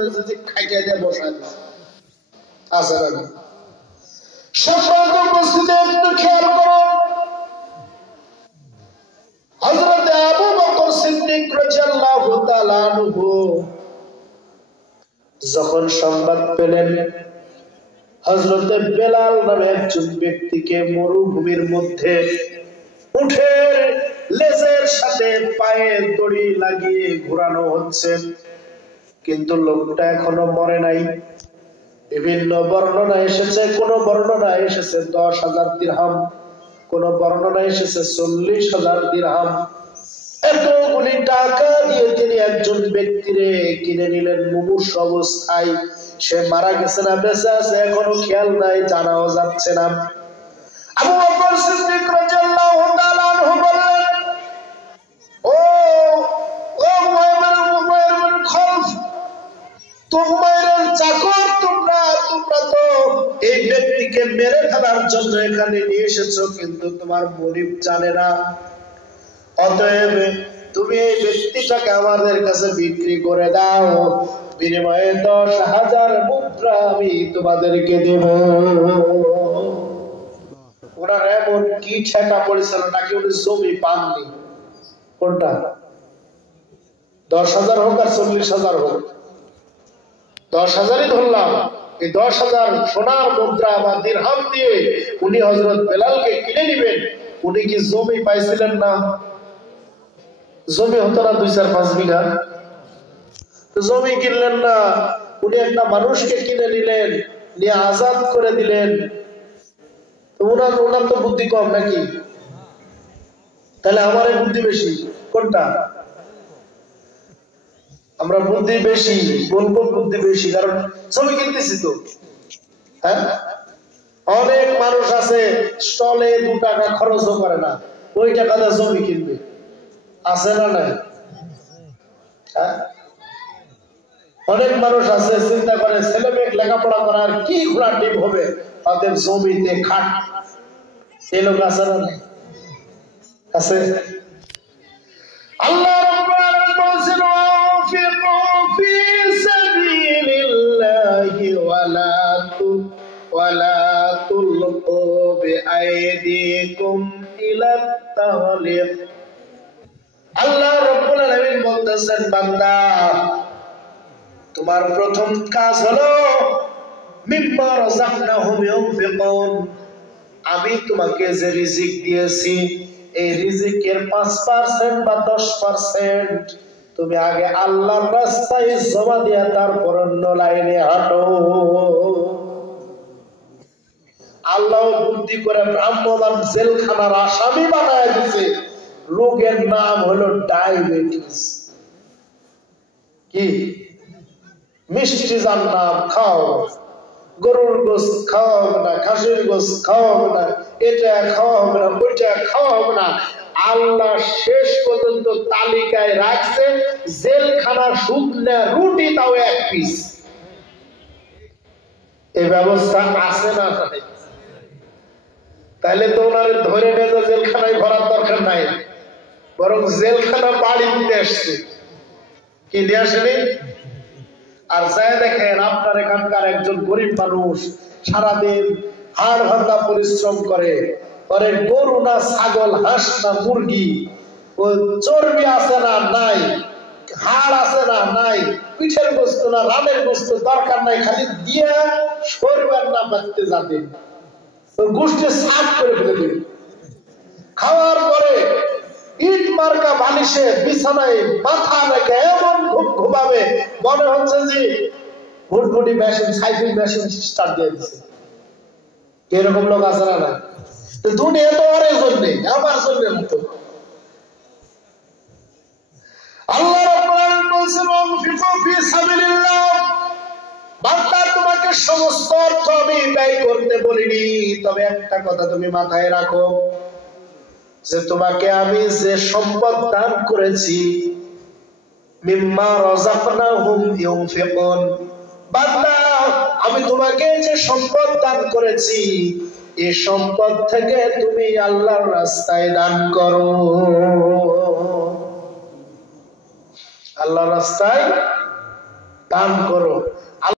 হয়েছে যে খাইটা দিয়ে বসায় দিচ্ছে আছে না সম্মানিত উপস্থিতি একটু খেয়াল করো হযরত আবু বকর সিদ্দিক রাদিয়াল্লাহু তাআলা আনহু যখন সংবাদ পেলেন হযরত বেলাল নামে একজন ব্যক্তিকে মরুভূমির মধ্যে উঠের লেজের সাথে পায়ে দড়ি লাগিয়ে ঘোরানো হচ্ছে কিন্তু লোকটা এখনো মরে নাই বিভিন্ন বর্ণনা এসেছে কোন বর্ণনা এসেছে 10,000 দিরহাম কোন বর্ণনা এসেছে 40,000 দিরহাম এতগুলি টাকা দিয়ে তিনি একজন ব্যক্তিরে কিনে নিলেন মুমূর্ষু অবস্থায় সে মারা গেছে না বেঁচে আছে এখনো খেয়াল নাই জানাও যাচ্ছে না আবু বকর সিদ্দিক রাদিয়াল্লাহু তাআলা আনহু বললেন ও উমাইর খলফ তোমার চাকর তোমরা তো এই ব্যক্তিকে মেরে ফেলার জন্য এখানে নিয়ে এসেছো কিন্তু তোমার মনিব জানে না অতএব তুমি এই ব্যক্তিটাকে আমাদের কাছে বিক্রি করে দাও বিনিময়ে 10,000 মুদ্রা আমি তোমাদেরকে দেব ওনার এমন কি ছেটা পড়েছিল নাকি উনি জমি পাননি কোনটা 10,000 হোক আর 40,000 হোক 10,000ই ধরলাম এই 10,000 সোনার মুদ্রা বা দিরহাম দিয়ে উনি হযরত বেলালকে কিনে নেবেন উনি কি জমি পাইছিলেন না জমি হতো না 2-4-5 বিঘা জমি কিনলেন না উনি একটা মানুষকে কিনে নিলেন নিয়ে আজাদ করে দিলেন ওনার তো বুদ্ধি কম নাকি তাহলে আমারই বুদ্ধি বেশি কোনটা আমরা বুদ্ধি বেশি বলবো বুদ্ধি বেশি কারণ জমি কিনতেছি তো হ্যাঁ অনেক মানুষ আছে স্টলে 2 টাকা খরচও করে না ওই টাকাটা জমি কিনবে আছে না নাই হ্যাঁ অনেক মানুষ আছে চিন্তা করে ছেলে মেয়ে লেখাপড়া করার কি ঘোড়া টিপ হবে তাদের জমিতে খাট এই লোক আছে না নাই আছে আল্লাহ রাব্বুল আলামিন বলেছেন ওয়াফিকু ফি সাবিলিল্লাহি ওয়ালা তুলকু বিআইদিকুম ইলাত তাহলিক আল্লাহ রাব্বুল আলামিন বলতেছেন বান্দা তোমার প্রথম কাজ হলো মিম্মা রাযাকনাহুম ইউনফিকুন আমি তোমাকে যে রিজিক দিয়েছি এই রিজিকের 5% বা 10% তুমি আগে আল্লাহর রাস্তায় জমা দিয়া তারপর অন্য লাইনে হাঁটো আল্লাহ বুদ্ধি করে ব্রাহ্মণ জেলখানার আসামি বানায় দিয়েছে রোগের নাম হলো ডায়াবেটিস কি মিষ্টি যার নাম খাও গরুর গোশত খাওয়া হবে না খাসির গোশত খাওয়া হবে না এটা খাওয়া হবে না ওইটা খাওয়া হবে না আল্লাহ শেষ পর্যন্ত তালিকায় রাখছে জেলখানার শুকনা রুটি তাও 1 পিস এই ব্যবস্থা আছে না তাহলে তো ওনারে ধরে নিয়ে জেলখানায় ভরার দরকার নাই বরং জেলখানা বাড়ি দিতে আসছে কি নিয়ে আসেনি আর যাই দেখেন আপনার এখানকার একজন গরিব মানুষ সারাদিন হাড় ভাঙা পরিশ্রম করে গরু না ছাগল হাঁস না মুরগি ও চর্বি আছে না নাই হাড় আছে না নাই পিঠের গোস্ত না রানের গোস্ত দরকার নাই খালি দিয়ে শরীর না বাঁচতে যাবেন গোষ্ঠী সাফ করে ফেলে দেবে খাওয়ার পরে ইট মার্কা বালিশে বিছানায় মাথা রেখে এমন ঘুমাবে মনে হচ্ছে যে হুটহুটি মেশিন সাইকেল মেশিন স্টার্ট দিয়ে দিচ্ছে এরকম লোক আছে না দুনিয়া তো ওর জন্য আমার জন্য মতো আল্লাহ রাব্বুল আলামিন বলেছেন ওয়ানফিকু ফি সাবিলিল্লাহ বান্দা তোমাকে সমস্ত অর্থ আমি ব্যয় করতে বলিনি তবে একটা কথা তুমি মাথায় রাখো যে তোমাকে আমি যে সম্পদ দান করেছি মিম্মা রাযাকনাহুম ইউনফিকুন বান্দা আমি তোমাকে যে সম্পদ দান করেছি এই সম্পদ থেকে তুমি আল্লাহর রাস্তায় দান করো আল্লাহর রাস্তায় দান করো।